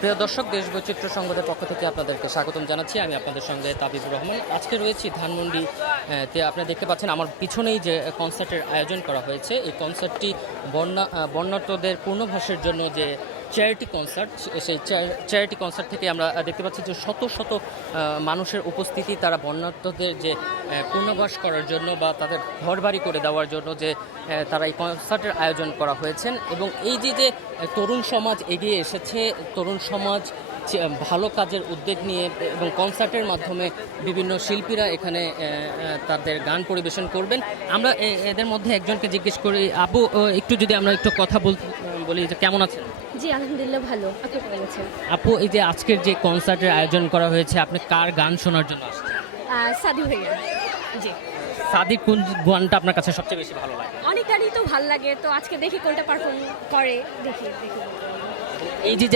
প্রিয় দর্শক, দেশ বৈচিত্র্য সংবাদের পক্ষ থেকে আপনাদেরকে স্বাগতম জানাচ্ছি। আমি আপনাদের সঙ্গে তাবিবুর রহমান। আজকে রয়েছি ধানমন্ডি তে। আপনারা দেখতে পাচ্ছেন আমার পিছনেই যে কনসার্টের আয়োজন করা হয়েছে, এই কনসার্টটি বন্যার্তদের পূর্ণবাসের জন্য যে চ্যারিটি কনসার্ট, সেই চ্যারিটি কনসার্ট থেকে আমরা দেখতে পাচ্ছি যে শত শত মানুষের উপস্থিতি। তারা বন্যার্তদের যে পুনর্বাস করার জন্য বা তাদের ঘরবাড়ি করে দেওয়ার জন্য যে তারা এই কনসার্টের আয়োজন করা হয়েছেন। এবং এই যে তরুণ সমাজ এগিয়ে এসেছে, তরুণ সমাজ ভালো কাজের উদ্যোগ নিয়ে এবং কনসার্টের মাধ্যমে বিভিন্ন শিল্পীরা এখানে তাদের গান পরিবেশন করবেন। আমরা এদের মধ্যে একজনকে জিজ্ঞেস করি, আপু একটু যদি আমরা একটু কথা বলি যে কেমন আছেন? জি আলহামদুলিল্লাহ ভালো। আপনি কেমন আছেন? আপু, এই যে আজকের যে কনসার্টের আয়োজন করা হয়েছে, আপনি কার গান শোনার জন্য আসছেন? সাদি ভাইয়া। জি, সাদিক কোন গানটা আপনার কাছে সবচেয়ে বেশি ভালো লাগে? অনেক গানই তো ভালো লাগে, তো আজকে দেখি কোনটা পারফর্ম করে। দেখি এই যে